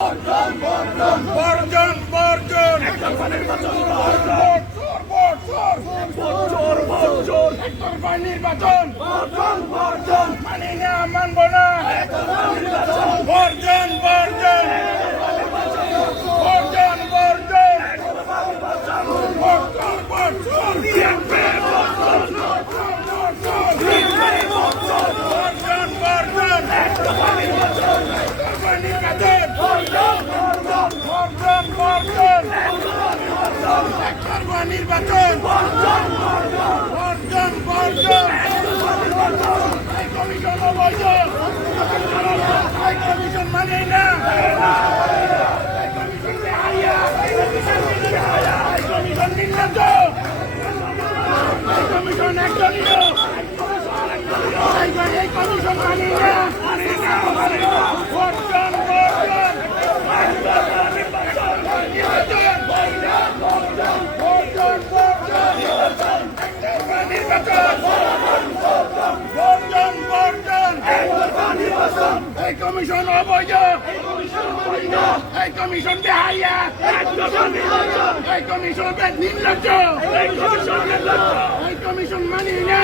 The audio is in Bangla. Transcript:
বর্জন বর্জন নির্বাচন মানি না মানব না বর্জন বর্জন বর্জন বর্জন নির্বাচন বর্জন বর্জন কমিশন অবৈধ কমিশন মানে না কমিশন নির্লজ্জ কমিশন একদলীয় এই কমিশন মানে না বর্জন বর্জন এই কমিশন অবৈধ এই কমিশন বেহাইয়া এই কমিশন নির্লজ্জ এই কমিশন মানি না